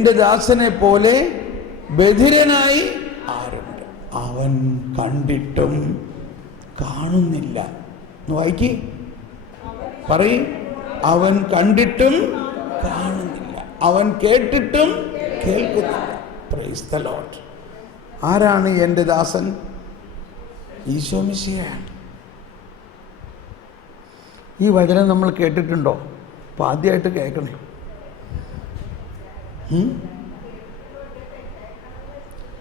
എന്റെ ദാസനെ പോലെ ബധിരനായി ആരുണ്ട്? അവൻ കണ്ടിട്ടും കാണുന്നില്ല. വായിക്ക്, പറയും. അവൻ കണ്ടിട്ടും കാണുന്നില്ല, അവൻ കേട്ടിട്ടും കേൾക്കുന്നില്ല. Praise the Lord. ആരാണ് എൻ്റെ ദാസൻ? ഈശോ മിശിഹായാണ്. ഈ വചനം നമ്മൾ കേട്ടിട്ടുണ്ടോ? അപ്പം ആദ്യമായിട്ട് കേൾക്കണേ.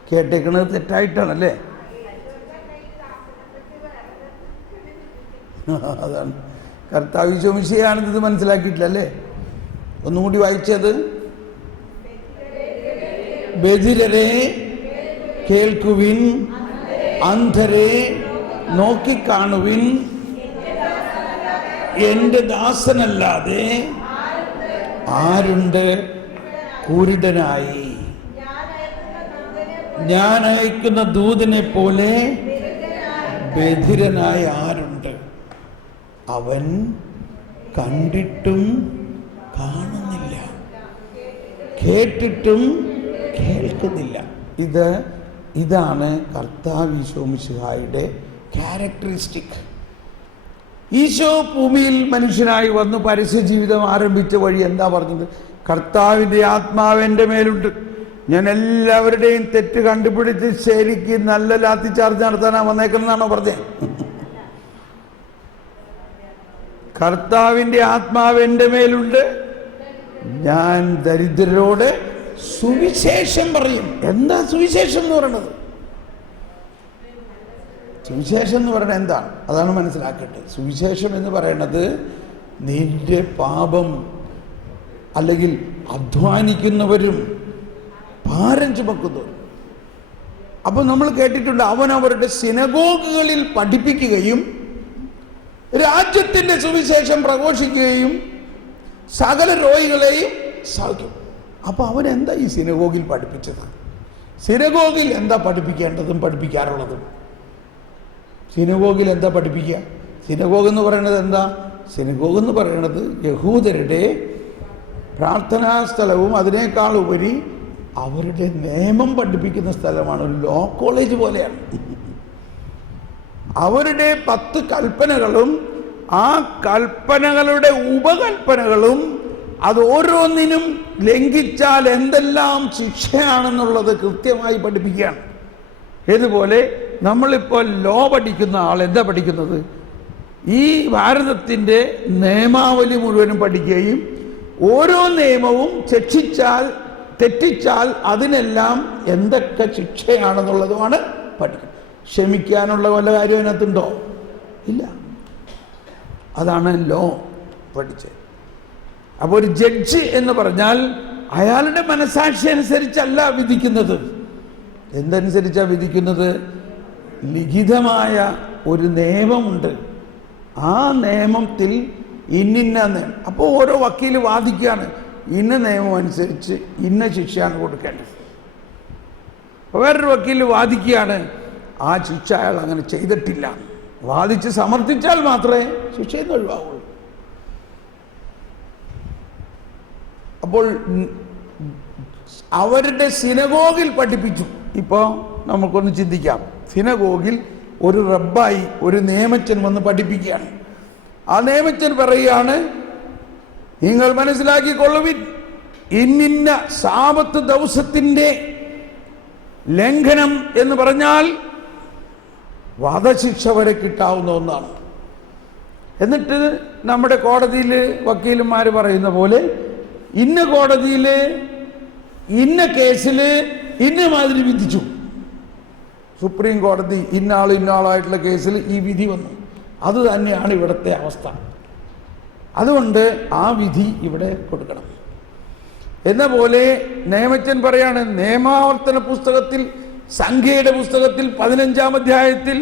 കേട്ടേക്കണത് തെറ്റായിട്ടാണല്ലേ? അതാണ്. കർത്താവ് ഈശോ മിശിഹായാണെന്ന് ഇത് മനസ്സിലാക്കിയിട്ടില്ല അല്ലേ? ഒന്നുകൂടി വായിച്ചത്. ബധിരരെ കേൾക്കുവിൻ, അന്ധരെ നോക്കിക്കാണുവിൻ, എൻ്റെ ദാസനല്ലാതെ ആരുണ്ട് കുരുടനായി? ഞാൻ അയക്കുന്ന ദൂതനെ പോലെ ബധിരനായി ആരുണ്ട്? അവൻ കണ്ടിട്ടും കാണുന്നില്ല, കേട്ടിട്ടും കേൾക്കുന്നില്ല. ഇതാണ് കർത്താവ് ഈശോ മിശിഹായുടെ ക്യാരക്ടറിസ്റ്റിക്. ഈശോ ഭൂമിയിൽ മനുഷ്യനായി വന്ന് പരസ്യ ജീവിതം ആരംഭിച്ച വഴി എന്താ പറഞ്ഞത്? കർത്താവിൻ്റെ ആത്മാവ് എൻ്റെ മേലുണ്ട്, ഞാൻ എല്ലാവരുടെയും തെറ്റ് കണ്ടുപിടിച്ച് ശരിക്ക് നല്ല ലാത്തി ചാർജ് നടത്താനാണ് വന്നേക്കുന്നതാണോ പറഞ്ഞത്? കർത്താവിൻ്റെ ആത്മാവ് എൻ്റെ മേലുണ്ട്, ഞാൻ ദരിദ്രരോട് സുവിശേഷം പറയും. എന്താ സുവിശേഷം എന്ന് പറയണത്? സുവിശേഷം എന്ന് പറയുന്നത് എന്താണ്? അതാണ് മനസ്സിലാക്കേണ്ടത്. സുവിശേഷം എന്ന് പറയുന്നത് നിന്റെ പാപം, അല്ലെങ്കിൽ അധ്വാനിക്കുന്നവരും ഭാരം ചുമക്കുന്നവരും. അപ്പം നമ്മൾ കേട്ടിട്ടുണ്ട്, അവൻ അവരുടെ സിനഗോഗുകളിൽ പഠിപ്പിക്കുകയും രാജ്യത്തിൻ്റെ സുവിശേഷം പ്രഘോഷിക്കുകയും സകല രോഗികളെയും സൗഖ്യം. അപ്പോൾ അവൻ എന്താ ഈ സിനഗോഗിൽ പഠിപ്പിച്ചത്? സിനഗോഗിൽ എന്താ പഠിപ്പിക്കേണ്ടതും പഠിപ്പിക്കാറുള്ളതും? സിനഗോഗിൽ എന്താ പഠിപ്പിക്കുക? സിനഗോഗ് എന്ന് പറയുന്നത് എന്താ? സിനഗോഗ് എന്ന് പറയുന്നത് യഹൂദരുടെ പ്രാർത്ഥനാ സ്ഥലവും അതിനേക്കാൾ ഉപരി അവരുടെ നിയമം പഠിപ്പിക്കുന്ന സ്ഥലമാണ്. ഒരു ലോ കോളേജ് പോലെയാണ്. അവരുടെ 10 കൽപ്പനകളും ആ കൽപ്പനകളുടെ ഉപകൽപ്പനകളും അത് ഓരോന്നിനും ലംഘിച്ചാൽ എന്തെല്ലാം ശിക്ഷയാണെന്നുള്ളത് കൃത്യമായി പഠിപ്പിക്കുകയാണ്. ഇതുപോലെ നമ്മളിപ്പോൾ ലോ പഠിക്കുന്ന ആൾ എന്താ പഠിക്കുന്നത്? ഈ ഭാരതത്തിൻ്റെ നിയമാവലി മുഴുവനും പഠിക്കുകയും ഓരോ നിയമവും തെറ്റിച്ചാൽ അതിനെല്ലാം എന്തൊക്കെ ശിക്ഷയാണെന്നുള്ളതുമാണ് പഠിക്കുന്നത്. ക്ഷമിക്കാനുള്ള വല്ല കാര്യം അതിനകത്തുണ്ടോ? ഇല്ല. അതാണ് ലോ പഠിച്ചത്. അപ്പോൾ ഒരു ജഡ്ജ് എന്ന് പറഞ്ഞാൽ അയാളുടെ മനസാക്ഷി അനുസരിച്ചല്ല വിധിക്കുന്നത്. എന്തനുസരിച്ചാണ് വിധിക്കുന്നത്? ലിഖിതമായ ഒരു നിയമമുണ്ട്. ആ നിയമത്തിൽ ഇന്നിന്ന നിയമം. അപ്പോൾ ഓരോ വക്കീൽ വാദിക്കുകയാണ്, ഇന്ന നിയമം അനുസരിച്ച് ഇന്ന ശിക്ഷയാണ് കൊടുക്കേണ്ടത്. വേറൊരു വക്കീൽ വാദിക്കുകയാണ്, ആ ശിക്ഷ അയാൾ അങ്ങനെ ചെയ്തിട്ടില്ല. വാദിച്ച് സമർത്ഥിച്ചാൽ മാത്രമേ ശിക്ഷയിൽ നിന്ന് ഒഴിവാകുള്ളൂ. അപ്പോൾ അവരുടെ സിനഗോഗിൽ പഠിപ്പിച്ചു. ഇപ്പോൾ നമുക്കൊന്ന് ചിന്തിക്കാം. സിനഗോഗിൽ ഒരു റബ്ബായി, ഒരു നിയമജ്ഞൻ വന്ന് പഠിപ്പിക്കുകയാണ്. ആ നിയമജ്ഞൻ പറയുകയാണ്, നിങ്ങൾ മനസ്സിലാക്കിക്കൊള്ളുവിൻ, ഇന്നിന്ന സാബത്ത് ദിവസത്തിൻ്റെ ലംഘനം എന്ന് പറഞ്ഞാൽ വധശിക്ഷ വരെ കിട്ടാവുന്ന ഒന്നാണ്. എന്നിട്ട് നമ്മുടെ കോടതിയിൽ വക്കീലന്മാർ പറയുന്ന പോലെ ഇന്ന കോടതിയിൽ ഇന്ന കേസിൽ ഇന്ന മാതിരി വിധിച്ചു. സുപ്രീം കോടതി ഇന്നാളായിട്ടുള്ള കേസിൽ ഈ വിധി വന്നു. അത് തന്നെയാണ് ഇവിടുത്തെ അവസ്ഥ. അതുകൊണ്ട് ആ വിധി ഇവിടെ കൊടുക്കണം എന്ന പോലെ നിയമജ്ഞൻ പറയാണ്. നിയമാവർത്തന പുസ്തകത്തിൽ, സംഖ്യയുടെ പുസ്തകത്തിൽ 15-ാം അധ്യായത്തിൽ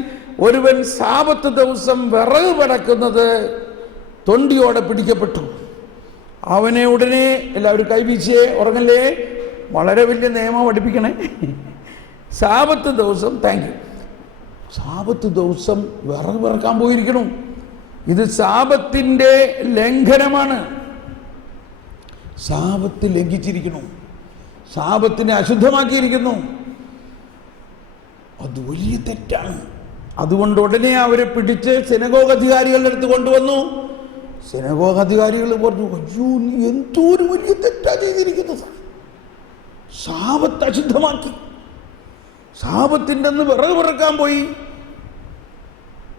ഒരുവൻ സാബത്ത് ദിവസം വിറക് പടക്കുന്നത് തൊണ്ടിയോടെ പിടിക്കപ്പെട്ടു. അവനെ ഉടനെ എല്ലാവരും കൈവീശിയേ, ഉറങ്ങല്ലേ, വളരെ വലിയ നിയമം പഠിപ്പിക്കണേ. സാബത്ത് ദിവസം, സാബത്ത് ദിവസം വിറക് പിറക്കാൻ പോയിരിക്കണം. ഇത് സാബത്തിന്റെ ലംഘനമാണ്. സാബത്ത് ലംഘിച്ചിരിക്കുന്നു. സാബത്തിനെ അശുദ്ധമാക്കിയിരിക്കുന്നു. അത് വലിയ തെറ്റാണ്. അതുകൊണ്ട് ഉടനെ അവരെ പിടിച്ച് സിനഗോഗ് അധികാരികളുടെ അടുത്ത് കൊണ്ടുവന്നു. സിനഗോഗ് അധികാരികൾ പറഞ്ഞു, അയ്യോ, നീ എന്തോ ഒരു വലിയ തെറ്റാ ചെയ്തിരിക്കുന്നത്. സാബത്ത് അശുദ്ധമാക്കി, സാബത്തിൻ്റെ അന്ന് വിറക് പിറക്കാൻ പോയി.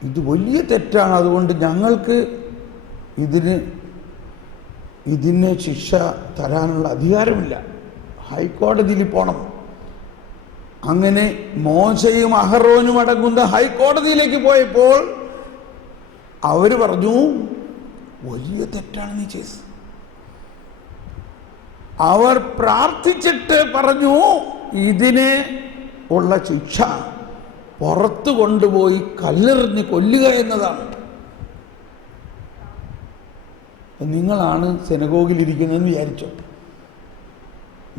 ഇത് വലിയ തെറ്റാണ്. അതുകൊണ്ട് ഞങ്ങൾക്ക് ഇതിന് ശിക്ഷ തരാനുള്ള അധികാരമില്ല, ഹൈക്കോടതിയിൽ പോകണം. അങ്ങനെ മോശയും അഹറോനും അടങ്ങുന്ന ഹൈക്കോടതിയിലേക്ക് പോയപ്പോൾ അവർ പറഞ്ഞു, വലിയ തെറ്റാണ് നീ ചെയ്തത്. അവർ പ്രാർത്ഥിച്ചിട്ട് പറഞ്ഞു, ഇതിന് ഉള്ള ശിക്ഷ പുറത്തു കൊണ്ടുപോയി കല്ലെറിഞ്ഞ് കൊല്ലുക എന്നതാണ്. നിങ്ങളാണ് സിനഗോഗിലിരിക്കുന്നതെന്ന് വിചാരിച്ചോ?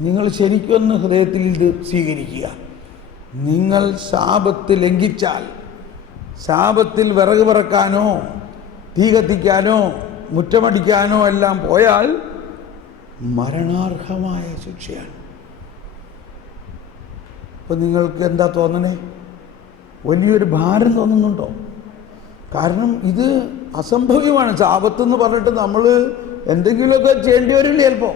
നിങ്ങൾ ശരിക്കൊന്ന് ഹൃദയത്തിൽ ഇത് സ്വീകരിക്കുക. നിങ്ങൾ ശാബത്ത് ലംഘിച്ചാൽ, ശാബത്തിൽ വിറക് പറക്കാനോ തീ കത്തിക്കാനോ മുറ്റമടിക്കാനോ എല്ലാം പോയാൽ മരണാർഹമായ ശിക്ഷയാണ്. അപ്പം നിങ്ങൾക്ക് എന്താ തോന്നണേ? വലിയൊരു ഭാരം തോന്നുന്നുണ്ടോ? കാരണം ഇത് അസംഭവ്യമാണ്. ശാബത്തെന്ന് പറഞ്ഞിട്ട് നമ്മൾ എന്തെങ്കിലുമൊക്കെ ചെയ്യേണ്ടി വരില്ല ചിലപ്പോൾ.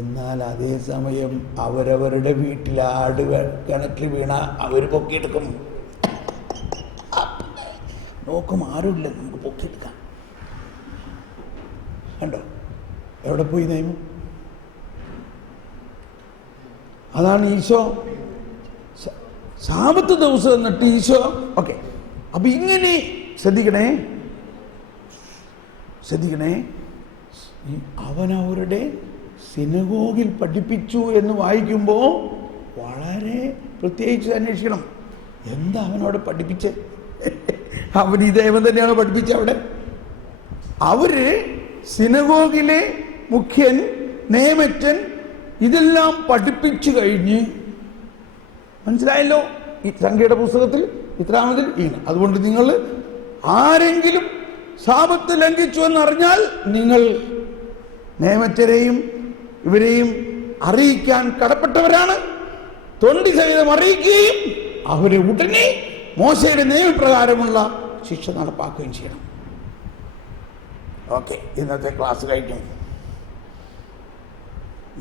എന്നാൽ അതേസമയം അവരവരുടെ വീട്ടിൽ ആട് കിണറ്റിൽ വീണ അവർ പൊക്കിയെടുക്കും. നോക്കും, ആരുമില്ല, നമുക്ക് പൊക്കിയെടുക്കാം. കണ്ടോ എവിടെ പോയി നിയമം? അതാണ് ഈശോ സാബത്ത് ദിവസം എന്നിട്ട് ഈശോ ഓക്കെ. അപ്പൊ ഇങ്ങനെ ശ്രദ്ധിക്കണേ, അവനവരുടെ സിനഗോഗിൽ പഠിപ്പിച്ചു എന്ന് വായിക്കുമ്പോൾ വളരെ പ്രത്യേകിച്ച് അന്വേഷിക്കണം. എന്താ അവനോട് പഠിപ്പിച്ചേ? അവൻ ഈ ദൈവം തന്നെയാണ് പഠിപ്പിച്ചത്. അവിടെ അവര് സിനഗോഗിലെ മുഖ്യൻ, നിയമജ്ഞൻ ഇതെല്ലാം പഠിപ്പിച്ചു കഴിഞ്ഞ്, മനസ്സിലായല്ലോ ഈ സംഖ്യയുടെ പുസ്തകത്തിൽ ഇത്രാമതിൽ ഇങ്ങനെ. അതുകൊണ്ട് നിങ്ങൾ ആരെങ്കിലും സാബത്ത് ലംഘിച്ചു എന്നറിഞ്ഞാൽ നിങ്ങൾ നിയമജ്ഞരെയും ഇവരെയും അറിയിക്കാൻ കടപ്പെട്ടവരാണ്. തൊണ്ടി സഹിതം അറിയിക്കുകയും അവരെ ഉടനെ മോശയുടെ നിയമപ്രകാരമുള്ള ശിക്ഷ നടപ്പാക്കുകയും ചെയ്യണം. ഓക്കെ, ഇന്നത്തെ ക്ലാസ് കഴിഞ്ഞു.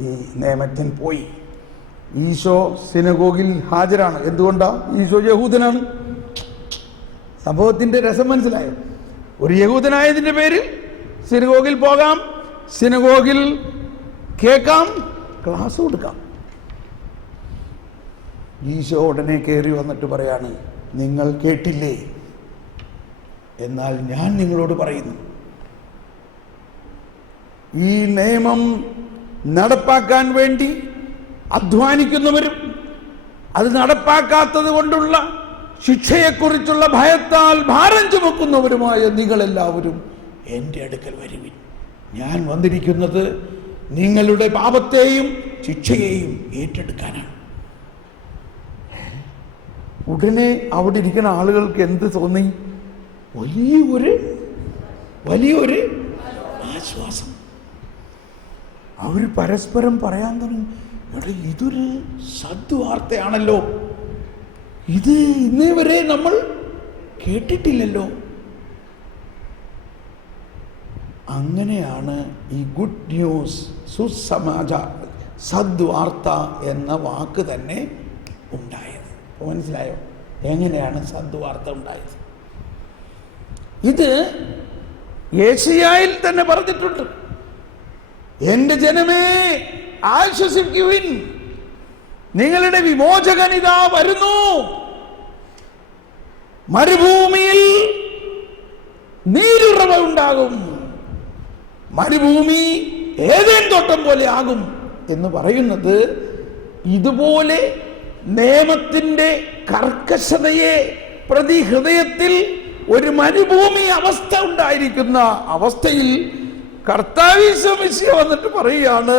ഈ നിയമജ്ഞൻ പോയി. ഈശോ സിനഗോഗിൽ ഹാജരാണ്. എന്തുകൊണ്ടാ? ഈശോ യഹൂദനാണ്. സംഭവത്തിന്റെ രസം മനസ്സിലായോ? ഒരു യഹൂദനായതിന്റെ പേരിൽ സിനഗോഗിൽ പോകാം, സിനഗോഗിൽ കേൾക്കാം, ക്ലാസ് കൊടുക്കാം. ഈശോ ഉടനെ കയറി വന്നിട്ട് പറയാണ്, നിങ്ങൾ കേട്ടില്ലേ? എന്നാൽ ഞാൻ നിങ്ങളോട് പറയുന്നു, ഈ നിയമം നടപ്പാക്കാൻ വേണ്ടി അധ്വാനിക്കുന്നവരും അത് നടപ്പാക്കാത്തത് കൊണ്ടുള്ള ശിക്ഷയെക്കുറിച്ചുള്ള ഭയത്താൽ ഭാരം ചുമക്കുന്നവരുമായ നിങ്ങളെല്ലാവരും എൻ്റെ അടുക്കൽ വരുവിൻ. ഞാൻ വന്നിരിക്കുന്നത് നിങ്ങളുടെ പാപത്തെയും ശിക്ഷയെയും ഏറ്റെടുക്കാനാണ്. ഉടനെ അവിടെ ഇരിക്കുന്ന ആളുകൾക്ക് എന്ത് തോന്നി? വലിയൊരു ആശ്വാസം. അവർ പരസ്പരം പറയാൻ തുടങ്ങി, എടാ, ഇതൊരു സദ്വാർത്തയാണല്ലോ, ഇത് ഇന്നേ വരെ നമ്മൾ കേട്ടിട്ടില്ലല്ലോ. അങ്ങനെയാണ് ഈ ഗുഡ് ന്യൂസ്, സുസമാചാരം, സദ്വാർത്ത എന്ന വാക്ക് തന്നെ ഉണ്ടായത്. മനസ്സിലായോ എങ്ങനെയാണ് സദ്വാർത്ത ഉണ്ടായത്? ഇത് യെശയ്യായിൽ തന്നെ പറഞ്ഞിട്ടുണ്ട്. എൻ്റെ ജനമേ ആശ്വസിക്കുവിൻ, നിങ്ങളുടെ വിമോചകൻ ഇതാ വരുന്നു. മരുഭൂമിയിൽ നീരുറവ ഉണ്ടാകും, മരുഭൂമി ഏതേൻ തോട്ടം പോലെ ആകും എന്ന് പറയുന്നത് ഇതുപോലെ നിയമത്തിന്റെ കർക്കശതയെ പ്രതി ഹൃദയത്തിൽ ഒരു മരുഭൂമി അവസ്ഥ ഉണ്ടായിരിക്കുന്ന അവസ്ഥയിൽ കർത്താവ് യേശു മിശിഹ വന്നിട്ട് പറയുകയാണ്,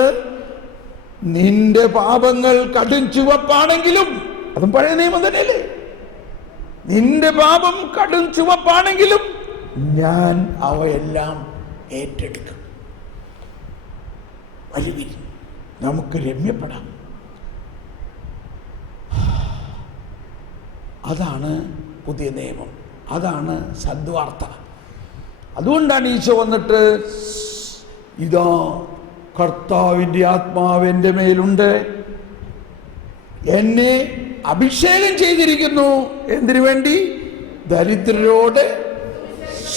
നിന്റെ പാപങ്ങൾ കടും ചുവപ്പാണെങ്കിലും, അതും പഴയ നിയമം തന്നെയല്ലേ, നിന്റെ പാപം കടും ചുവപ്പാണെങ്കിലും ഞാൻ അവയെല്ലാം ഏറ്റെടുക്കും. വരുവിൻ, നമുക്ക് രമ്യപ്പെടാം. അതാണ് പുതിയ നിയമം, അതാണ് സദ്വാർത്ത. അതുകൊണ്ടാണ് ഈശോ വന്നിട്ട്, ഇതാ കർത്താവിൻ്റെ ആത്മാവ് എൻ്റെ മേലുണ്ട്, എന്നെ അഭിഷേകം ചെയ്തിരിക്കുന്നു. എന്തിനു വേണ്ടി? ദരിദ്രരോട്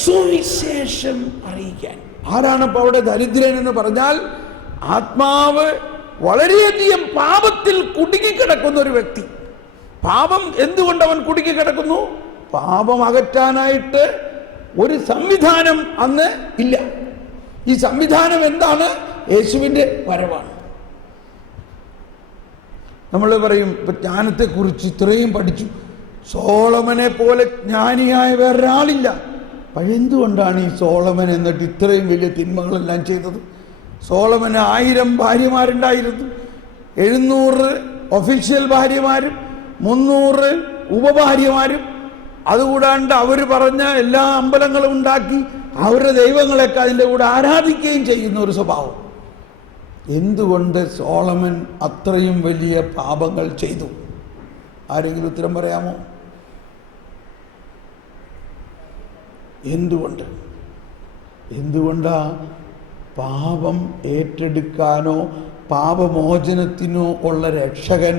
സുവിശേഷം അറിയിക്കാൻ. ആരാണ് ഇപ്പോൾ അവിടെ ദരിദ്രൻ എന്ന് പറഞ്ഞാൽ? ആത്മാവ് വളരെയധികം പാപത്തിൽ കുടുങ്ങിക്കിടക്കുന്ന ഒരു വ്യക്തി. പാപം എന്തുകൊണ്ട് അവൻ കുടുങ്ങിക്കിടക്കുന്നു? പാപം അകറ്റാനായിട്ട് ഒരു സംവിധാനം അന്ന് ഇല്ല. ഈ സംവിധാനം എന്താണ്? യേശുവിൻ്റെ വരവാണ്. നമ്മൾ പറയും, ഇപ്പം ജ്ഞാനത്തെക്കുറിച്ച് ഇത്രയും പഠിച്ചു, സോളമനെ പോലെ ജ്ഞാനിയായ വേറൊരാളില്ല. എന്തുകൊണ്ടാണ് ഈ സോളമൻ എന്നിട്ട് ഇത്രയും വലിയ തിന്മകളെല്ലാം ചെയ്തത്? സോളമന് 1000 ഭാര്യമാരുണ്ടായിരുന്നു, 700 ഒഫീഷ്യൽ ഭാര്യമാരും 300 ഉപഭാര്യമാരും. അതുകൂടാണ്ട് അവർ പറഞ്ഞ എല്ലാ അമ്പലങ്ങളും ഉണ്ടാക്കി അവരുടെ ദൈവങ്ങളെയൊക്കെ അതിൻ്റെ കൂടെ ആരാധിക്കുകയും ചെയ്യുന്ന ഒരു സ്വഭാവം. എന്തുകൊണ്ട് സോളമൻ അത്രയും വലിയ പാപങ്ങൾ ചെയ്തു? ആരെങ്കിലും ഉത്തരം പറയാമോ? എന്തുകൊണ്ടാ പാപം ഏറ്റെടുക്കാനോ പാപമോചനത്തിനോ ഉള്ള രക്ഷകൻ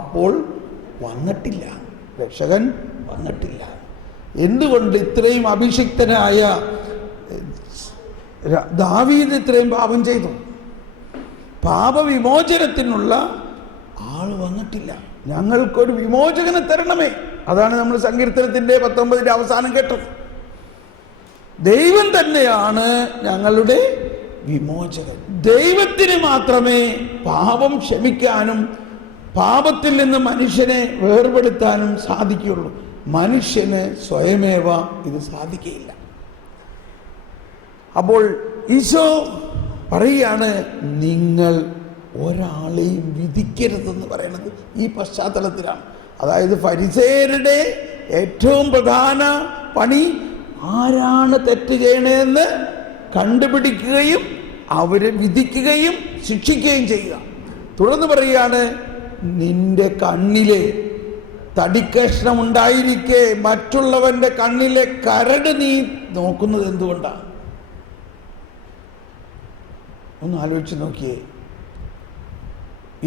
അപ്പോൾ വന്നിട്ടില്ല? രക്ഷകൻ വന്നിട്ടില്ല. എന്തുകൊണ്ട് ഇത്രയും അഭിഷിക്തനായ ദാവീദ് ഇത്രയും പാപം ചെയ്തു? പാപവിമോചനത്തിനുള്ള ആൾ വന്നിട്ടില്ല. ഞങ്ങൾക്കൊരു വിമോചകനെ തരണമേ. അതാണ് നമ്മൾ സങ്കീർത്തനത്തിൻ്റെ 19 അവസാനം കേട്ടത്. ദൈവം തന്നെയാണ് ഞങ്ങളുടെ വിമോചകൻ. ദൈവത്തിന് മാത്രമേ പാപം ക്ഷമിക്കാനും പാപത്തിൽ നിന്ന് മനുഷ്യനെ വേർപെടുത്താനും സാധിക്കുകയുള്ളൂ. മനുഷ്യന് സ്വയമേവ ഇത് സാധിക്കുകയില്ല. അപ്പോൾ ഈശോ പറയുകയാണ്, നിങ്ങൾ ഒരാളെയും വിധിക്കരുതെന്ന് പറയുന്നത് ഈ പശ്ചാത്തലത്തിലാണ്. അതായത് ഫരിസേയരുടെ ഏറ്റവും പ്രധാന പണി ആരാണ് തെറ്റ് ചെയ്യണതെന്ന് കണ്ടുപിടിക്കുകയും അവരെ വിധിക്കുകയും ശിക്ഷിക്കുകയും ചെയ്യുക. തുടർന്ന് പറയുകയാണ്, നിന്റെ കണ്ണിലെ തടിക്കഷ്ണമുണ്ടായിരിക്കെ മറ്റുള്ളവന്റെ കണ്ണിലെ കരട് നീ നോക്കുന്നത് എന്തുകൊണ്ടാണ്? ഒന്ന് ആലോചിച്ച് നോക്കിയേ.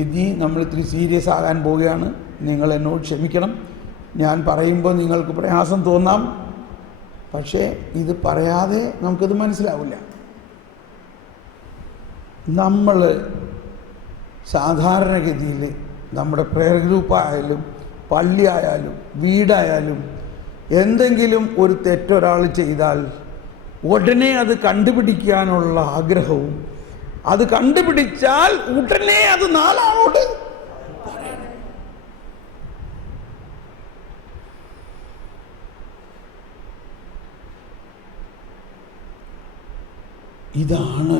ഇനി നമ്മൾ ഇത്തിരി സീരിയസ് ആകാൻ പോവുകയാണ്. നിങ്ങൾ എന്നോട് ക്ഷമിക്കണം. ഞാൻ പറയുമ്പോൾ നിങ്ങൾക്ക് പ്രയാസം തോന്നാം, പക്ഷേ ഇത് പറയാതെ നമുക്കത് മനസ്സിലാവില്ല. നമ്മൾ സാധാരണഗതിയിൽ നമ്മുടെ പ്രേയർ ഗ്രൂപ്പായാലും പള്ളി ആയാലും വീടായാലും എന്തെങ്കിലും ഒരു തെറ്റൊരാൾ ചെയ്താൽ ഉടനെ അത് കണ്ടുപിടിക്കാനുള്ള ആഗ്രഹവും, അത് കണ്ടുപിടിച്ചാൽ ഉടനെ അത് 4 ആളോട് പറയണം. ഇതാണ്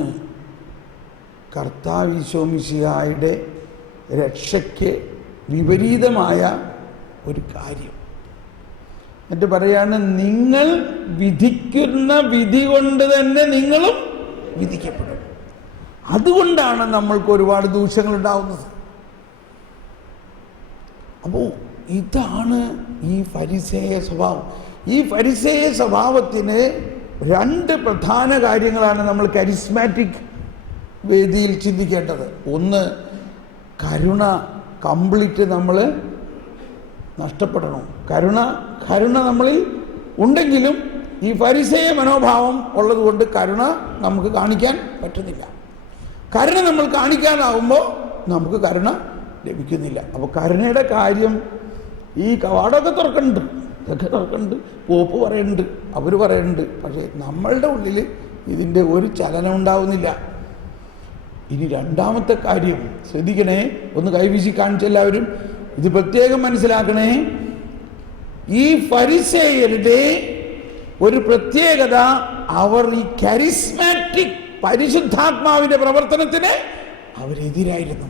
കർത്താവ് ഈശോ മിശിഹായുടെ രക്ഷയ്ക്ക് വിപരീതമായ ഒരു കാര്യം. എന്നിട്ട് പറയാണ്, നിങ്ങൾ വിധിക്കുന്ന വിധി കൊണ്ട് തന്നെ നിങ്ങളും വിധിക്കപ്പെടും. അതുകൊണ്ടാണ് നമ്മൾക്ക് ഒരുപാട് ദൂഷ്യങ്ങൾ ഉണ്ടാവുന്നത്. അപ്പോൾ ഇതാണ് ഈ ഫരിസേയ സ്വഭാവം. ഈ ഫരിസേയ സ്വഭാവത്തിന് 2 പ്രധാന കാര്യങ്ങളാണ് നമ്മൾ കരിസ്മാറ്റിക് വേദിയിൽ ചിന്തിക്കേണ്ടത്. ഒന്ന്, കരുണ കംപ്ലീറ്റ് നമ്മൾ നഷ്ടപ്പെടണം. കരുണ നമ്മളിൽ ഉണ്ടെങ്കിലും ഈ ഫരിസേയ മനോഭാവം ഉള്ളതുകൊണ്ട് കരുണ നമുക്ക് കാണിക്കാൻ പറ്റുന്നില്ല. കരുണ നമ്മൾ കാണിക്കാനാവുമ്പോൾ നമുക്ക് കരുണ ലഭിക്കുന്നില്ല. അപ്പോൾ കരുണയുടെ കാര്യം ഈ കവാടമൊക്കെ തുറക്കുന്നുണ്ട്, ഇതൊക്കെ തുറക്കുന്നുണ്ട്, പോപ്പ് പറയുന്നുണ്ട്, അവർ പറയുന്നുണ്ട്, പക്ഷേ നമ്മളുടെ ഉള്ളിൽ ഇതിൻ്റെ ഒരു ചലനം ഉണ്ടാവുന്നില്ല. ഇനി 2ാമത്തെ കാര്യം ശ്രദ്ധിക്കണേ, ഒന്ന് കൈവീശി കാണിച്ചെല്ലാവരും ഇത് പ്രത്യേകം മനസ്സിലാക്കണേ. ഈ ഫരിസേയരുടെ ഒരു പ്രത്യേകത, അവർ ഈ കരിസ്മാറ്റിക് പരിശുദ്ധാത്മാവിന്റെ പ്രവർത്തനത്തിന് അവരെതിരായിരുന്നു.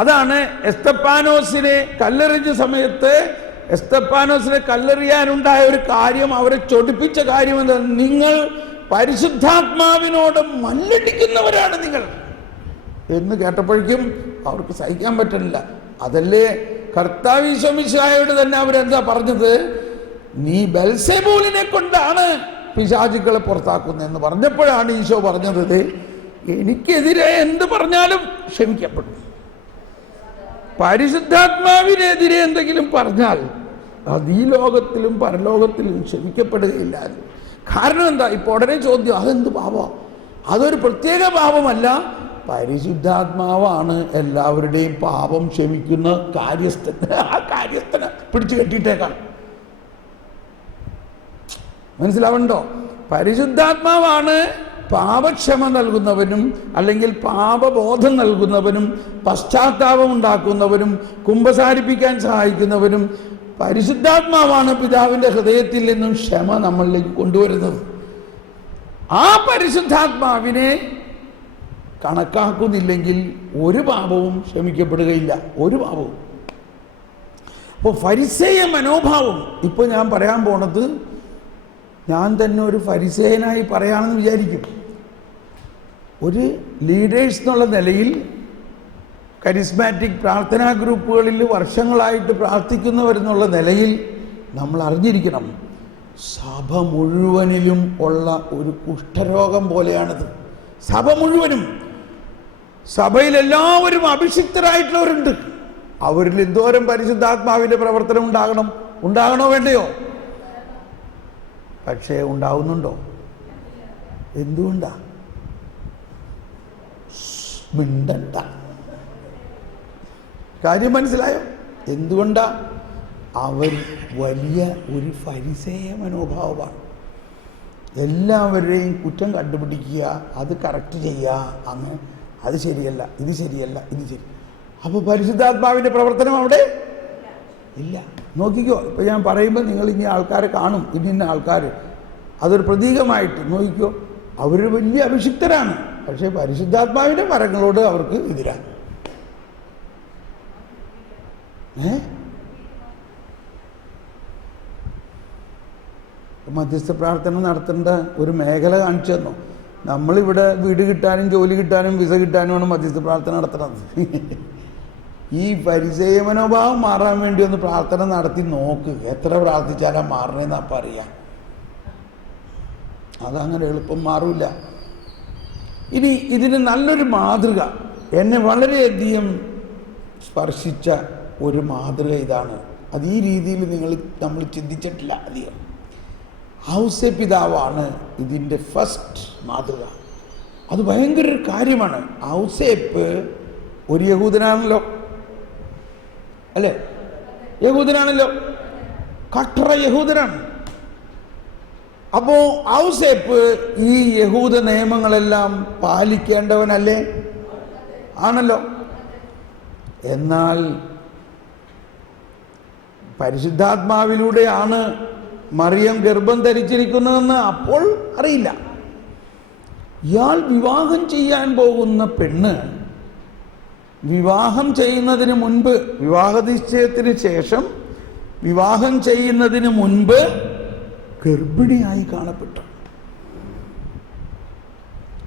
അതാണ് എസ്തപ്പാനോസിനെ കല്ലെറിഞ്ഞ സമയത്ത് എസ്തപ്പാനോസിനെ കല്ലെറിയാനുണ്ടായ ഒരു കാര്യം, അവരെ ചൊടിപ്പിച്ച കാര്യം എന്താ? നിങ്ങൾ പരിശുദ്ധാത്മാവിനോട് മല്ലടിക്കുന്നവരാണ് നിങ്ങൾ എന്ന് കേട്ടപ്പോഴേക്കും അവർക്ക് സഹിക്കാൻ പറ്റുന്നില്ല. അതല്ലേ കർത്താവ് ഈശോ മിശിഹായോട് തന്നെ അവരെന്താ പറഞ്ഞത്? നീ ബെൽസെബൂലിനെ കൊണ്ടാണ് പിശാചുക്കളെ പുറത്താക്കുന്നതെന്ന് പറഞ്ഞപ്പോഴാണ് ഈശോ പറഞ്ഞത്, എനിക്കെതിരെ എന്ത് പറഞ്ഞാലും ക്ഷമിക്കപ്പെടും. പരിശുദ്ധാത്മാവിനെതിരെ എന്തെങ്കിലും പറഞ്ഞാൽ അത് ഈ ലോകത്തിലും പരലോകത്തിലും ക്ഷമിക്കപ്പെടുകയില്ല. കാരണം എന്താ? ഇപ്പോൾ ഉടനെ ചോദ്യം, അതെന്ത് പാപം? അതൊരു പ്രത്യേക പാപമല്ല, പരിശുദ്ധാത്മാവാണ് എല്ലാവരുടെയും പാപം ക്ഷമിക്കുന്ന കാര്യസ്ഥൻ. ആ കാര്യസ്ഥനെ പിടിച്ചു കെട്ടിയിട്ടേക്കാണ്. മനസ്സിലാവണ്ടോ? പരിശുദ്ധാത്മാവാണ് പാപക്ഷമ നൽകുന്നവനും അല്ലെങ്കിൽ പാപബോധം നൽകുന്നവനും പശ്ചാത്താപം ഉണ്ടാക്കുന്നവനും കുമ്പസാരിപ്പിക്കാൻ സഹായിക്കുന്നവനും. പരിശുദ്ധാത്മാവാണ് പിതാവിൻ്റെ ഹൃദയത്തിൽ നിന്നും ക്ഷമ നമ്മളിലേക്ക് കൊണ്ടുവരുന്നത്. ആ പരിശുദ്ധാത്മാവിനെ കണക്കാക്കുന്നില്ലെങ്കിൽ ഒരു പാപവും ക്ഷമിക്കപ്പെടുകയില്ല, ഒരു പാപവും. അപ്പോൾ ഫരിസേയ മനോഭാവം, ഇപ്പോൾ ഞാൻ പറയാൻ പോണത് ഞാൻ തന്നെ ഒരു ഫരിസേയനായി പറയാണെന്ന് വിചാരിക്കും. ഒരു ലീഡേഴ്സ് എന്നുള്ള നിലയിൽ കരിസ്മാറ്റിക് പ്രാർത്ഥനാ ഗ്രൂപ്പുകളിൽ വർഷങ്ങളായിട്ട് പ്രാർത്ഥിക്കുന്നവരെന്നുള്ള നിലയിൽ നമ്മൾ അറിഞ്ഞിരിക്കണം, സഭ മുഴുവനിലും ഉള്ള ഒരു കുഷ്ഠരോഗം പോലെയാണിത്. സഭ മുഴുവനും, സഭയിലെല്ലാവരും അഭിഷിക്തരായിട്ടുള്ളവരുണ്ട്. അവരിൽ എന്തോരം പരിശുദ്ധാത്മാവിൻ്റെ പ്രവർത്തനം ഉണ്ടാകണോ വേണ്ടയോ? പക്ഷേ ഉണ്ടാവുന്നുണ്ടോ? എന്തുകൊണ്ടാ? മിണ്ടണ്ട. കാര്യം മനസ്സിലായോ? എന്തുകൊണ്ടാ? അവർ വലിയ ഒരു ഫരിസേയ മനോഭാവമാണ്. എല്ലാവരുടെയും കുറ്റം കണ്ടുപിടിക്കുക, അത് കറക്റ്റ് ചെയ്യുക, അങ്ങ് അത് ശരിയല്ല, ഇത് ശരിയല്ല, ഇത് ശരി. അപ്പോൾ പരിശുദ്ധാത്മാവിൻ്റെ പ്രവർത്തനം അവിടെ ഇല്ല. നോക്കിക്കോ, ഇപ്പോൾ ഞാൻ പറയുമ്പോൾ നിങ്ങൾ ഇനി ആൾക്കാരെ കാണും, ഇന്ന ആൾക്കാർ, അതൊരു പ്രതീകമായിട്ട് നോക്കിക്കോ. അവർ വലിയ അഭിഷിക്തരാണ്, പക്ഷേ പരിശുദ്ധാത്മാവിൻ്റെ മരങ്ങളോട് അവർക്ക് എതിരാണ്. മധ്യസ്ഥ പ്രാർത്ഥന നടത്തേണ്ട ഒരു മേഖല കാണിച്ചു തന്നോ? നമ്മളിവിടെ വീട് കിട്ടാനും ജോലി കിട്ടാനും വിസ കിട്ടാനുമാണ് മധ്യസ്ഥ പ്രാർത്ഥന നടത്തുന്നത്. ഈ പരിചയ മനോഭാവം മാറാൻ വേണ്ടി ഒന്ന് പ്രാർത്ഥന നടത്തി നോക്ക്. എത്ര പ്രാർത്ഥിച്ചാലാ മാറണേന്ന് അപ്പം അറിയാം. അതങ്ങനെ എളുപ്പം മാറില്ല. ഇനി ഇതിന് നല്ലൊരു മാതൃക, എന്നെ വളരെയധികം സ്പർശിച്ച ഒരു മാതൃക ഇതാണ്. അത് ഈ രീതിയിൽ നമ്മൾ ചിന്തിച്ചിട്ടില്ല അധികം. ഔസേ പിതാവാണ് ഇതിൻ്റെ ഫസ്റ്റ് മാതൃക. അത് ഭയങ്കര ഒരു കാര്യമാണ്. ഔസേപ്പ് ഒരു യഹൂദനാണല്ലോ, അല്ലേ? യഹൂദനാണല്ലോ, കട്ടറ യഹൂദനാണ്. അപ്പോ ഔസേപ്പ് ഈ യഹൂദ നിയമങ്ങളെല്ലാം പാലിക്കേണ്ടവനല്ലേ? ആണല്ലോ. എന്നാൽ പരിശുദ്ധാത്മാവിലൂടെയാണ് മറിയം ഗർഭം ധരിച്ചിരിക്കുന്നതെന്ന് അപ്പോൾ അറിയില്ല. ഇയാൾ വിവാഹം ചെയ്യാൻ പോകുന്ന പെണ്ണ് വിവാഹം ചെയ്യുന്നതിന് മുൻപ്, വിവാഹ നിശ്ചയത്തിന് ശേഷം വിവാഹം ചെയ്യുന്നതിന് മുൻപ് ഗർഭിണിയായി കാണപ്പെട്ടു.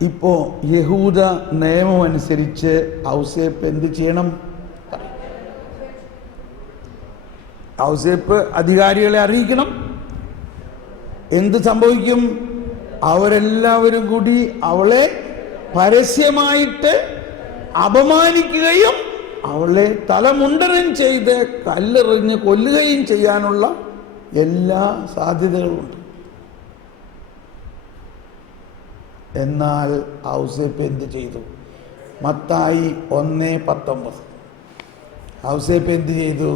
ഇപ്പോ യഹൂദ നിയമം അനുസരിച്ച് ഔസേപ്പ് എന്ത് ചെയ്യണം? ഔസേപ്പ് അധികാരികളെ അറിയിക്കണം. എന്ത് സംഭവിക്കും? അവരെല്ലാവരും കൂടി അവളെ പരസ്യമായിട്ട് അപമാനിക്കുകയും അവളെ തലമുണ്ടനം ചെയ്ത് കല്ലെറിഞ്ഞ് കൊല്ലുകയും ചെയ്യാനുള്ള എല്ലാ സാധ്യതകളുമുണ്ട്. എന്നാൽ ഔസേപ്പ് എന്ത് ചെയ്തു? മത്തായി 1:19. ഔസേപ്പ് എന്ത് ചെയ്തു?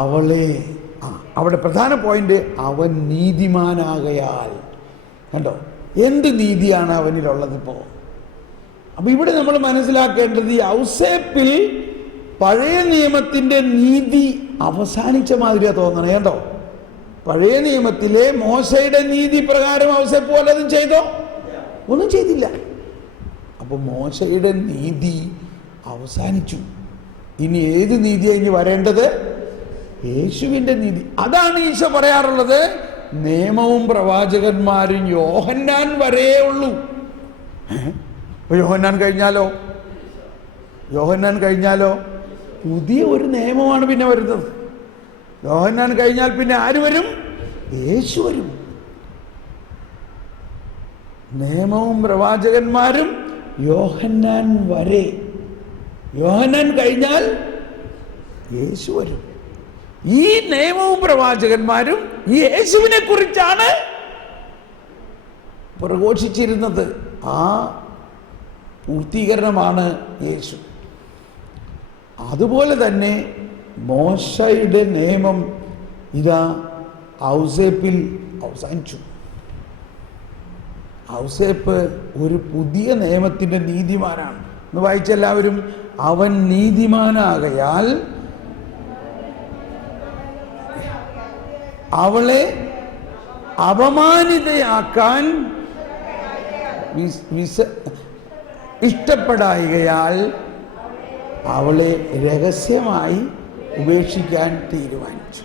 അവളെ, അവിടെ പ്രധാന പോയിന്റ്, അവൻ നീതിമാനാകയാൽ. കണ്ടോ എന്ത് നീതിയാണ് അവനിലുള്ളത് ഇപ്പോൾ? അപ്പൊ ഇവിടെ നമ്മൾ മനസ്സിലാക്കേണ്ടത്, ഈ ഔസേപ്പിൽ പഴയ നിയമത്തിന്റെ നീതി അവസാനിച്ച മാതിരിയാ തോന്നണേ. കണ്ടോ, പഴയ നിയമത്തിലെ മോശയുടെ നീതി പ്രകാരം ഔസേപ്പ് വല്ലതും ചെയ്തോ? ഒന്നും ചെയ്തില്ല. അപ്പൊ മോശയുടെ നീതി അവസാനിച്ചു. ഇനി ഏത് നീതിയാണ് ഇനി വരേണ്ടത്? യേശുവിൻ്റെ നീതി. അതാണ് ഈശോ പറയാറുള്ളത്, നിയമവും പ്രവാചകന്മാരും യോഹന്നാൻ വരേ ഉള്ളൂ. യോഹന്നാൻ കഴിഞ്ഞാലോ പുതിയ ഒരു നിയമമാണ് പിന്നെ വരുന്നത്. യോഹന്നാൻ കഴിഞ്ഞാൽ പിന്നെ ആര് വരും? യേശു വരും. നിയമവും പ്രവാചകന്മാരും യോഹന്നാൻ വരെ. യോഹന്നാൻ കഴിഞ്ഞാൽ യേശു വരും. ഈ നിയമവും പ്രവാചകന്മാരും ഈ യേശുവിനെ കുറിച്ചാണ് പ്രഘോഷിച്ചിരുന്നത്. ആ പൂർത്തീകരണമാണ് യേശു. അതുപോലെ തന്നെ മോശയുടെ നിയമം ഇതാ ഔസേപ്പിൽ അവസാനിച്ചു. ഔസേപ്പ് ഒരു പുതിയ നിയമത്തിൻ്റെ നീതിമാനാണ്. എന്ന് വായിച്ചെല്ലാവരും, അവൻ നീതിമാനാകയാൽ അവളെ അപമാനിതയാക്കാൻ ഇഷ്ടപ്പെടായികയാൽ അവളെ രഹസ്യമായി ഉപേക്ഷിക്കാൻ തീരുമാനിച്ചു.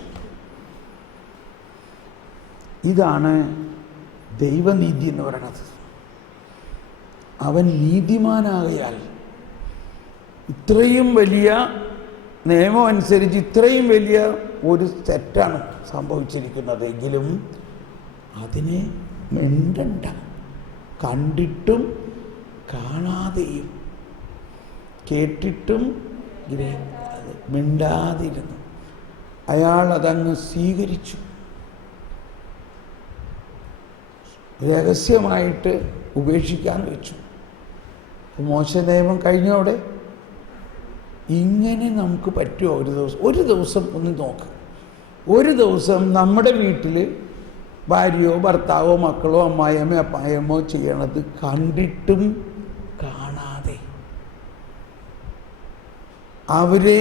ഇതാണ് ദൈവനീതി എന്ന് പറയുന്നത്. അവൻ നീതിമാനാകയാൽ, ഇത്രയും വലിയ നിയമം അനുസരിച്ച് ഇത്രയും വലിയ ഒരു തെറ്റാണ് സംഭവിച്ചിരിക്കുന്നത്. എങ്കിലും അതിനെ മിണ്ടണ്ട, കണ്ടിട്ടും കാണാതെയും കേട്ടിട്ടും മിണ്ടാതിരുന്നു. അയാൾ അതങ്ങ് സ്വീകരിച്ചു. രഹസ്യമായിട്ട് ഉപേക്ഷിക്കാൻ വെച്ചു. മോശ നിയമം കഴിഞ്ഞോടെ ഇങ്ങനെ നമുക്ക് പറ്റുമോ? ഒരു ദിവസം ഒന്ന് നോക്ക്. ഒരു ദിവസം നമ്മുടെ വീട്ടിൽ ഭാര്യയോ ഭർത്താവോ മക്കളോ അമ്മായിയമ്മയോ അപ്പായമ്മോ ചെയ്യണത് കണ്ടിട്ടും കാണാതെ, അവരെ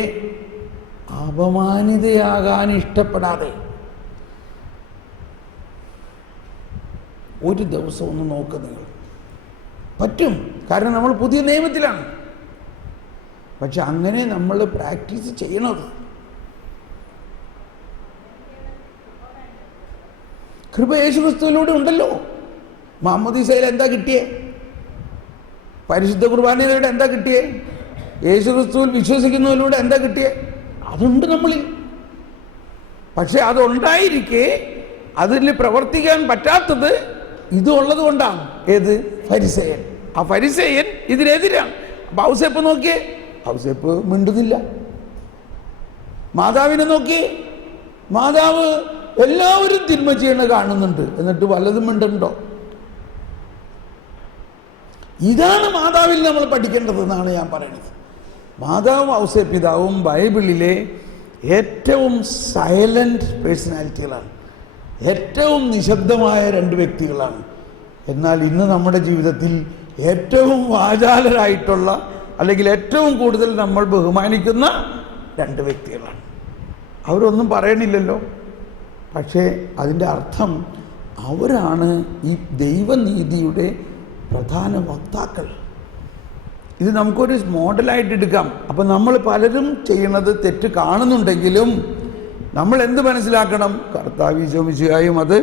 അപമാനിതയാകാൻ ഇഷ്ടപ്പെടാതെ ഒരു ദിവസം ഒന്ന് നോക്ക് നിങ്ങൾ. പറ്റും, കാരണം നമ്മൾ പുതിയ നിയമത്തിലാണ്. പക്ഷെ അങ്ങനെ നമ്മൾ പ്രാക്ടീസ് ചെയ്യണത്. കൃപ യേശുക്രിസ്തുവിലൂടെ ഉണ്ടല്ലോ. മാമോദീസയിൽ എന്താ കിട്ടിയേ? പരിശുദ്ധ കുർബാനയിലൂടെ എന്താ കിട്ടിയേ? യേശുക്രിസ്തുവിൽ വിശ്വസിക്കുന്നതിലൂടെ എന്താ കിട്ടിയേ? അതുണ്ട് നമ്മളിൽ. പക്ഷെ അതുണ്ടായിരിക്കെ അതിൽ പ്രവർത്തിക്കാൻ പറ്റാത്തത് ഇതുള്ളത് കൊണ്ടാണ്. ഏത്? ഫരിസേയൻ. ആ ഫരിസേയൻ ഇതിനെതിരാണ്. അപ്പൊ ഔസേപ്പ് നോക്കിയേ, ഔസേപ്പ് മിണ്ടുന്നില്ല. മാതാവിനെ നോക്കിയേ, മാതാവ് എല്ലാവരും തിന്മ ചെയ്യണ കാണുന്നുണ്ട്, എന്നിട്ട് വല്ലതും മിണ്ടുണ്ടോ? ഇതാണ് മാതാവിൽ നമ്മൾ പഠിക്കേണ്ടതെന്നാണ് ഞാൻ പറയുന്നത്. മാതാവും ഔസേപ്പ് പിതാവും ബൈബിളിലെ ഏറ്റവും സൈലന്റ് പേഴ്സണാലിറ്റികളാണ്, ഏറ്റവും നിശബ്ദമായ രണ്ട് വ്യക്തികളാണ്. എന്നാൽ ഇന്ന് നമ്മുടെ ജീവിതത്തിൽ ഏറ്റവും വാചാലരായിട്ടുള്ള, അല്ലെങ്കിൽ ഏറ്റവും കൂടുതൽ നമ്മൾ ബഹുമാനിക്കുന്ന രണ്ട് വ്യക്തികളാണ്. അവരൊന്നും പറയണില്ലല്ലോ, പക്ഷേ അതിൻ്റെ അർത്ഥം അവരാണ് ഈ ദൈവനീതിയുടെ പ്രധാന വക്താക്കൾ. ഇത് നമുക്കൊരു മോഡലായിട്ട് എടുക്കാം. അപ്പം നമ്മൾ പലരും ചെയ്യണത് തെറ്റ് കാണുന്നുണ്ടെങ്കിലും നമ്മൾ എന്ത് മനസ്സിലാക്കണം? കർത്താവ് ഈശോ മിശിഹായും അത്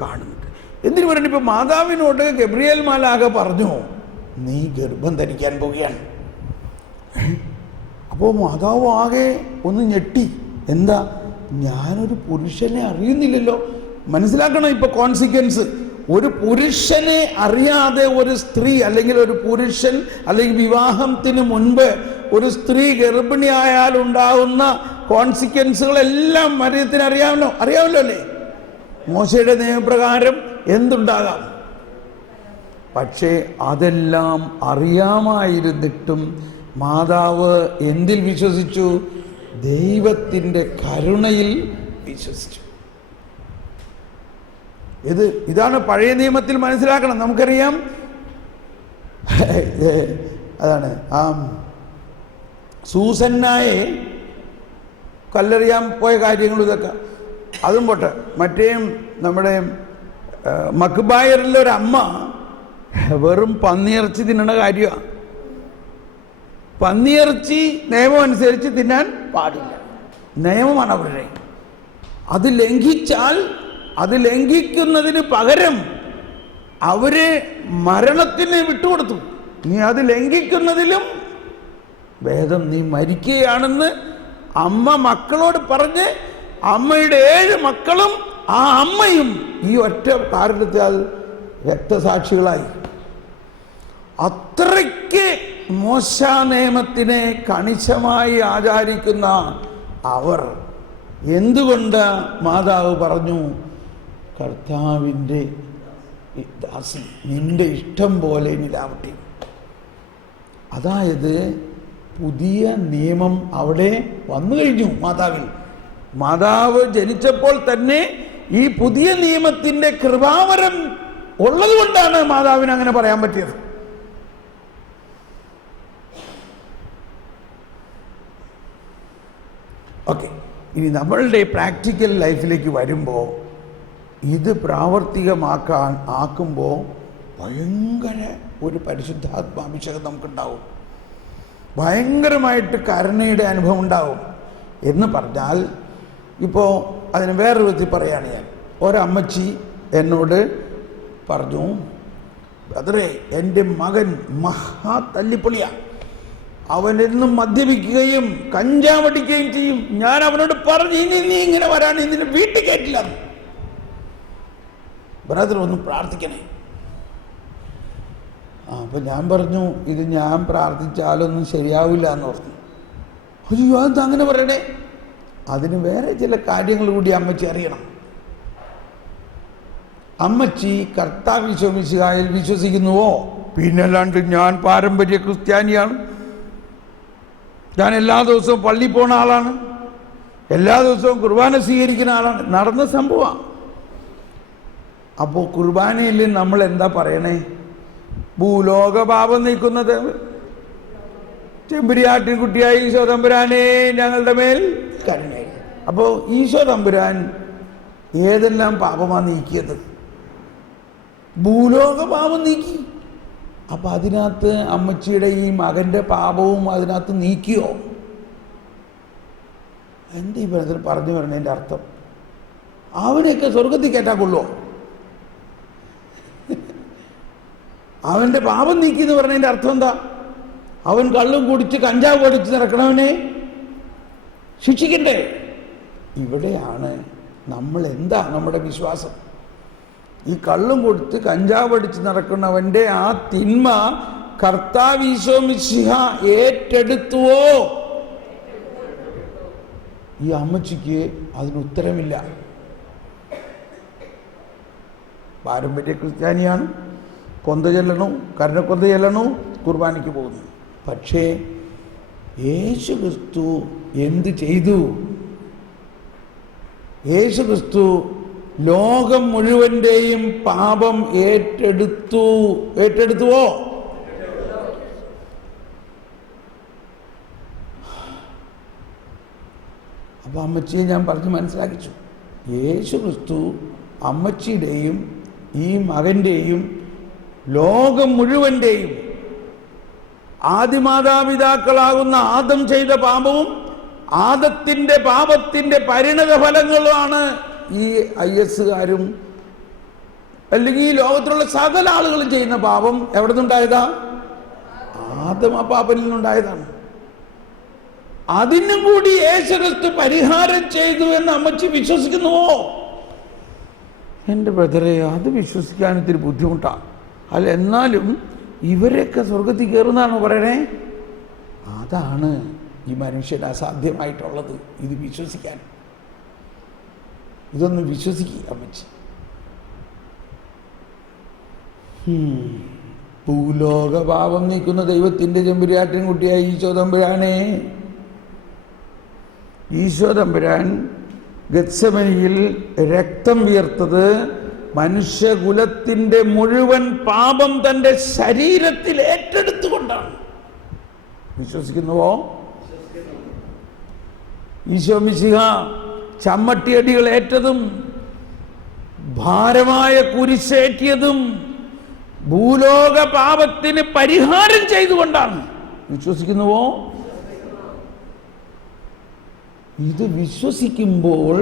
കാണുന്നുണ്ട്. എന്തിനു പറയണം? ഇപ്പം മാതാവിനോട് ഗബ്രിയേൽ മാലാഖ പറഞ്ഞു, നീ ഗർഭം ധരിക്കാൻ പോവുകയാണ്. അപ്പോൾ മാതാവ് ആകെ ഒന്ന് ഞെട്ടി. എന്താ? ഞാനൊരു പുരുഷനെ അറിയുന്നില്ലല്ലോ. മനസ്സിലാക്കണം ഇപ്പൊ കോൺസിക്വൻസ്. ഒരു പുരുഷനെ അറിയാതെ ഒരു സ്ത്രീ, അല്ലെങ്കിൽ ഒരു പുരുഷൻ, അല്ലെങ്കിൽ വിവാഹത്തിന് മുൻപ് ഒരു സ്ത്രീ ഗർഭിണിയായാൽ ഉണ്ടാകുന്ന കോൺസിക്വൻസുകളെല്ലാം മറിയത്തിന് അറിയാമല്ലോ അല്ലേ? മോശയുടെ നിയമപ്രകാരം എന്തുണ്ടാകാം. പക്ഷേ അതെല്ലാം അറിയാമായിരുന്നിട്ടും മാതാവ് എന്തിൽ വിശ്വസിച്ചു? ദൈവത്തിൻ്റെ കരുണയിൽ വിശ്വസിച്ചു. ഇതാണ് പഴയ നിയമത്തിൽ മനസ്സിലാക്കണം. നമുക്കറിയാം, അതാണ് ആ സൂസന്നായെ കല്ലെറിയാൻ പോയ കാര്യങ്ങളും ഇതൊക്കെ. അതും പോട്ടെ, മറ്റേ നമ്മുടെ മക്ബായറിലൊരമ്മ വെറും പന്നിയിറച്ചി തിന്നണ കാര്യമാണ്. പന്നിയിറച്ചി നിയമം അനുസരിച്ച് തിന്നാൻ പാടില്ല, നിയമമാണ് അവരുടെ. അത് ലംഘിച്ചാൽ, അത് ലംഘിക്കുന്നതിന് പകരം അവരെ മരണത്തിന് വിട്ടുകൊടുത്തു. നീ അത് ലംഘിക്കുന്നതിലും ഭേദം നീ മരിക്കുകയാണെന്ന് അമ്മ മക്കളോട് പറഞ്ഞ് അമ്മയുടെ 7 മക്കളും ആ അമ്മയും ഈ ഒറ്റ കാരണത്താൽ രക്തസാക്ഷികളായി. അത്രയ്ക്ക് മോശെ നിയമത്തിനെ കണിശമായി ആചരിക്കുന്ന അവർ എന്തുകൊണ്ട് മാതാവ് പറഞ്ഞു, കർത്താവിൻ്റെ ദാസി, നിന്റെ ഇഷ്ടം പോലെ നിലാവട്ടെ. അതായത് പുതിയ നിയമം അവിടെ വന്നു കഴിഞ്ഞു. മാതാവ് ജനിച്ചപ്പോൾ തന്നെ ഈ പുതിയ നിയമത്തിൻ്റെ കൃപാവരം ഉള്ളത് കൊണ്ടാണ് മാതാവിന് അങ്ങനെ പറയാൻ പറ്റിയത്. ഓക്കെ, ഇനി നമ്മളുടെ പ്രാക്ടിക്കൽ ലൈഫിലേക്ക് വരുമ്പോൾ ഇത് ആക്കുമ്പോൾ ഭയങ്കര ഒരു പരിശുദ്ധാത്മാഭിഷേകം നമുക്കുണ്ടാവും. ഭയങ്കരമായിട്ട് കരുണയുടെ അനുഭവം ഉണ്ടാവും. എന്ന് പറഞ്ഞാൽ, ഇപ്പോൾ അതിന് വേറൊരു വിധത്തിൽ പറയുകയാണ് ഞാൻ. ഒരമ്മച്ചി എന്നോട് പറഞ്ഞു, ബ്രദറെ, എൻ്റെ മകൻ മഹാ തല്ലിപ്പൊളിയാണ്, അവനെന്നും മദ്യപിക്കുകയും കഞ്ചാവടിക്കുകയും ചെയ്യും. ഞാൻ അവനോട് പറഞ്ഞു, ഇനി നീ ഇങ്ങനെ വരാൻ ഇതിന് വീട്ടിൽ കയറ്റില്ല. ബ്രദർ ഒന്ന് പ്രാർത്ഥിക്കണേ. അപ്പം ഞാൻ പറഞ്ഞു, ഇത് ഞാൻ പ്രാർത്ഥിച്ചാലൊന്നും ശരിയാവില്ല എന്ന് പറഞ്ഞു. അയ്യോ, അത് അങ്ങനെ പറയണേ. അതിന് വേറെ ചില കാര്യങ്ങൾ കൂടി അമ്മച്ചി അറിയണം. അമ്മച്ചി കർത്താവ് ഈശോ മിശിഹായിൽ വിശ്വസിക്കുന്നുവോ? പിന്നല്ലാണ്ട് ഞാൻ പാരമ്പര്യ ക്രിസ്ത്യാനിയാണ്, ഞാൻ എല്ലാ ദിവസവും പള്ളിയിൽ പോണ ആളാണ്, എല്ലാ ദിവസവും കുർബാന സ്വീകരിക്കുന്ന ആളാണ്. നടന്ന സംഭവമാണ്. അപ്പോൾ കുർബാനയിൽ നമ്മൾ എന്താ പറയണേ? ഭൂലോക പാപം നീക്കുന്നത് ചെമ്പുരിയാട്ടിൻ കുട്ടിയായി ഈശോ തമ്പുരാനെ ഞങ്ങളുടെ മേൽ കരുണയായി. അപ്പോൾ ഈശോ തമ്പുരാൻ ഏതെല്ലാം പാപമാണ് നീക്കിയത്? ഭൂലോക പാപം നീക്കി. അപ്പം അതിനകത്ത് അമ്മച്ചിയുടെ ഈ മകൻ്റെ പാപവും അതിനകത്ത് നീക്കിയോ? എന്താ ഈ പറഞ്ഞു വരണതിൻ്റെ അർത്ഥം? അവനെയൊക്കെ സ്വർഗത്തിൽ കയറ്റാൻ കൊള്ളുമോ? അവൻ്റെ പാപം നീക്കി എന്ന് പറഞ്ഞതിൻ്റെ അർത്ഥം എന്താ? അവൻ കള്ളും കുടിച്ച് കഞ്ചാവ് പൊടിച്ച് നടക്കണവനെ ശിക്ഷിക്കണ്ടേ? ഇവിടെയാണ് എന്താ നമ്മുടെ വിശ്വാസം? ഈ കള്ളും കൊടുത്ത് കഞ്ചാവ് പൊടിച്ച് നടക്കുന്നവൻ്റെ ആ തിന്മ കർത്താവ് ഈശോ മിശിഹ ഏറ്റെടുത്തുവോ? ഈ അമ്മച്ചിക്ക് അതിനുത്തരമില്ല. പാരമ്പര്യ ക്രിസ്ത്യാനിയാണ്, കൊന്ത ചെല്ലണു, കരുണക്കൊന്ത ചെല്ലണു, കുർബാനയ്ക്ക് പോകുന്നു. പക്ഷേ യേശു ക്രിസ്തു എന്ത് ചെയ്തു? യേശു ക്രിസ്തു ലോകം മുഴുവൻ്റെയും പാപം ഏറ്റെടുത്തുവോ? അപ്പോൾ അമ്മച്ചിയെ ഞാൻ പറഞ്ഞ് മനസ്സിലാക്കിച്ചു. യേശു ക്രിസ്തു അമ്മച്ചിയുടെയും ഈ മകൻ്റെയും ലോകം മുഴുവൻ്റെയും ആദിമാതാപിതാക്കളാകുന്ന ആദം ചെയ്ത പാപവും ആദത്തിൻ്റെ പാപത്തിൻ്റെ പരിണത ഫലങ്ങളുമാണ് ഈ IS-കാരും അല്ലെങ്കിൽ ഈ ലോകത്തിലുള്ള സകല ആളുകളും ചെയ്യുന്ന പാപം. എവിടെ നിന്നുണ്ടായതാ? ആദം ആ പാപനിൽ നിന്നുണ്ടായതാണ്. അതിനും കൂടി യേശുക്രിസ്തു പരിഹാരം ചെയ്തു എന്ന് അമ്മച്ചി വിശ്വസിക്കുന്നുവോ? എൻ്റെ ബ്രദറെ, അത് വിശ്വസിക്കാൻ ഇത്തിരി ബുദ്ധിമുട്ടാണ്. അല്ല, എന്നാലും ഇവരൊക്കെ സ്വർഗത്തിൽ കയറുന്നതാണോ പറയണേ? അതാണ് ഈ മനുഷ്യന് അസാധ്യമായിട്ടുള്ളത്, ഇത് വിശ്വസിക്കാൻ. ഇതൊന്ന് വിശ്വസിക്കുക അമ്മച്ചി. ഭൂലോക പാപം നീക്കുന്ന ദൈവത്തിൻ്റെ ചെമ്പുരാട്ടിൻ കുട്ടിയായ ഈശോ തമ്പുരാനെ, ഈശോ തമ്പുരാൻ ഗത്സമനിയിൽ രക്തം വിയർത്തത് മനുഷ്യകുലത്തിൻ്റെ മുഴുവൻ പാപം തൻ്റെ ശരീരത്തിൽ ഏറ്റെടുത്തുകൊണ്ടാണ്. വിശ്വസിക്കുന്നുവോ? ഈശോ മിശിഹ ചമ്മട്ടിയടികൾ ഏറ്റതും ഭാരമായ കുരിശേറ്റിയതും ഭൂലോക പാപത്തിന് പരിഹാരം ചെയ്തുകൊണ്ടാണ്. വിശ്വസിക്കുന്നുവോ? ഇത് വിശ്വസിക്കുമ്പോൾ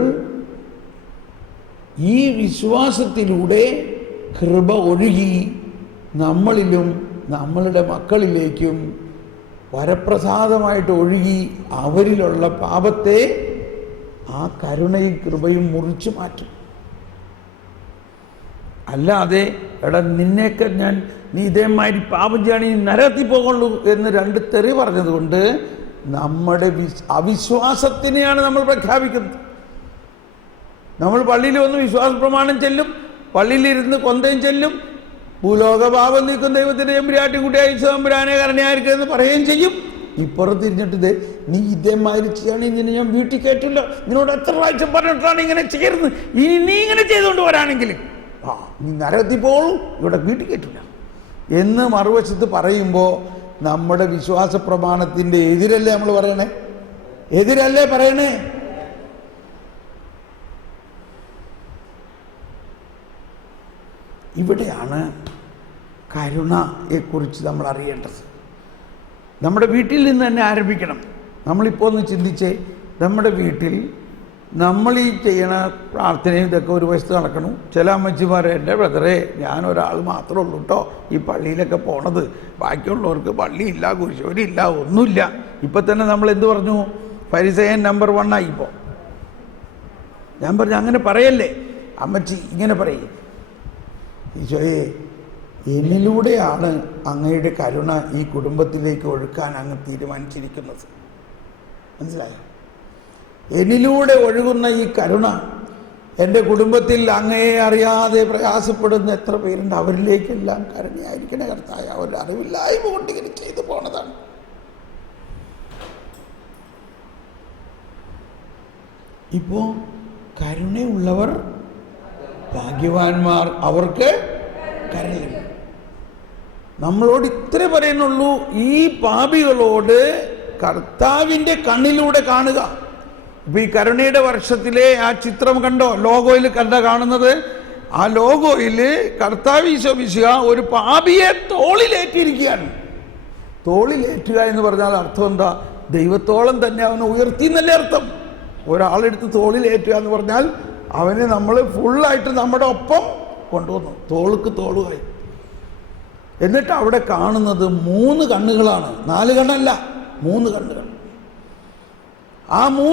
ഈ വിശ്വാസത്തിലൂടെ കൃപ ഒഴുകി നമ്മളിലും നമ്മളുടെ മക്കളിലേക്കും വരപ്രസാദമായിട്ട് ഒഴുകി അവരിലുള്ള പാപത്തെ ആ കരുണയും കൃപയും മുറിച്ചു മാറ്റും. അല്ലാതെ എടാ നിന്നെയൊക്കെ നീ ഇതേമാതിരി പാപം ചെയ്യണ നരകത്തിൽ പോകുള്ളൂ എന്ന് 2 തെറി പറഞ്ഞതുകൊണ്ട് നമ്മുടെ അവിശ്വാസത്തിനെയാണ് നമ്മൾ പ്രഖ്യാപിക്കുന്നത്. നമ്മൾ പള്ളിയിൽ വന്ന് വിശ്വാസ പ്രമാണം ചെല്ലും, പള്ളിയിലിരുന്ന് കൊന്തയും ചെല്ലും, ഭൂലോക പാപം നീക്കും ദൈവത്തിൻ്റെ എമ്പുരാട്ടിക്കുട്ടിയായി തമ്പുരാനെ കരുണയായിരിക്കുമെന്ന് പറയുകയും ചെയ്യും. ഇപ്പുറത്ത് തിരിഞ്ഞിട്ട് നീ ഇതേമാതിരി ചെയ്യണമെങ്കിൽ നിന്നെ ഞാൻ വീട്ടിൽ കയറ്റില്ല, നിന്നോട് എത്ര പ്രാവശ്യം പറഞ്ഞിട്ടാണ് ഇങ്ങനെ ചെയ്യരുത്, ഇനി നീ ഇങ്ങനെ ചെയ്തുകൊണ്ട് വരാണെങ്കിൽ നീ നരകത്തിൽ പോകൂ, ഇവിടെ വീട്ടിൽ കയറ്റില്ല എന്ന് മറുവശത്ത് പറയുമ്പോൾ നമ്മുടെ വിശ്വാസ പ്രമാണത്തിൻ്റെ എതിരല്ലേ നമ്മൾ പറയണേ? എതിരല്ലേ പറയണേ? ഇവിടെയാണ് കരുണയെക്കുറിച്ച് നമ്മൾ അറിയേണ്ടത്. നമ്മുടെ വീട്ടിൽ നിന്ന് തന്നെ ആരംഭിക്കണം. നമ്മളിപ്പോൾ ഒന്ന് ചിന്തിച്ചേ, നമ്മുടെ വീട്ടിൽ നമ്മൾ ഈ ചെയ്യണ പ്രാർത്ഥനയും ഇതൊക്കെ ഒരു വശത്ത് നടക്കണം. ചില അമ്മച്ചിമാർ, എൻ്റെ ബ്രദറെ ഞാനൊരാൾ മാത്രമേ ഉള്ളൂ കേട്ടോ ഈ പള്ളിയിലൊക്കെ പോണത്, ബാക്കിയുള്ളവർക്ക് പള്ളിയില്ല, കുരിശോരില്ല, ഒന്നുമില്ല. ഇപ്പം തന്നെ നമ്മൾ എന്ത് പറഞ്ഞു? ഫരിസേയൻ നമ്പർ 1 ആയിപ്പോൾ. ഞാൻ പറഞ്ഞു അങ്ങനെ പറയല്ലേ അമ്മച്ചി, ഇങ്ങനെ പറയേ, ഈശോയെ എന്നിലൂടെയാണ് അങ്ങയുടെ കരുണ ഈ കുടുംബത്തിലേക്ക് ഒഴുക്കാൻ അങ്ങ് തീരുമാനിച്ചിരിക്കുന്നത്. മനസ്സിലായോ? എന്നിലൂടെ ഒഴുകുന്ന ഈ കരുണ എൻ്റെ കുടുംബത്തിൽ അങ്ങയെ അറിയാതെ പ്രയാസപ്പെടുന്ന എത്ര പേരുണ്ട്, അവരിലേക്കെല്ലാം കരുണയായിരിക്കണേ കർത്താവേ. അവരുടെ അറിവില്ലായ്മ കൊണ്ട് ഇങ്ങനെ ചെയ്തു പോണതാണ്. ഇപ്പോൾ കരുണയുള്ളവർ ഭാഗ്യവാന്മാർ, അവർക്ക് കരുണ. നമ്മളോട് ഇത്ര പറയുന്നുള്ളൂ, ഈ പാപികളോട് കർത്താവിൻ്റെ കണ്ണിലൂടെ കാണുക. ഇപ്പം ഈ കരുണയുടെ വർഷത്തിലെ ആ ചിത്രം കണ്ടോ? ലോഗോയിൽ കാണുന്നത്, ആ ലോഗോയിൽ കർത്താവ് ഈശോ മിശിഹ ഒരു പാപിയെ തോളിലേറ്റിരിക്കുകയാണ്. തോളിലേറ്റുക എന്ന് പറഞ്ഞാൽ അർത്ഥം എന്താ? ദൈവത്തോളം തന്നെ അവനെ ഉയർത്തി എന്നല്ലേ അർത്ഥം. ഒരാളെടുത്ത് തോളിലേറ്റുക എന്ന് പറഞ്ഞാൽ അവനെ നമ്മൾ ഫുള്ളായിട്ട് നമ്മുടെ ഒപ്പം കൊണ്ടുവന്നു, തോൾക്ക് തോളുമായി. എന്നിട്ട് അവിടെ കാണുന്നത് 3 കണ്ണുകളാണ്, 4 കണ്ണല്ല, 3 കണ്ണുകൾ. ആ 3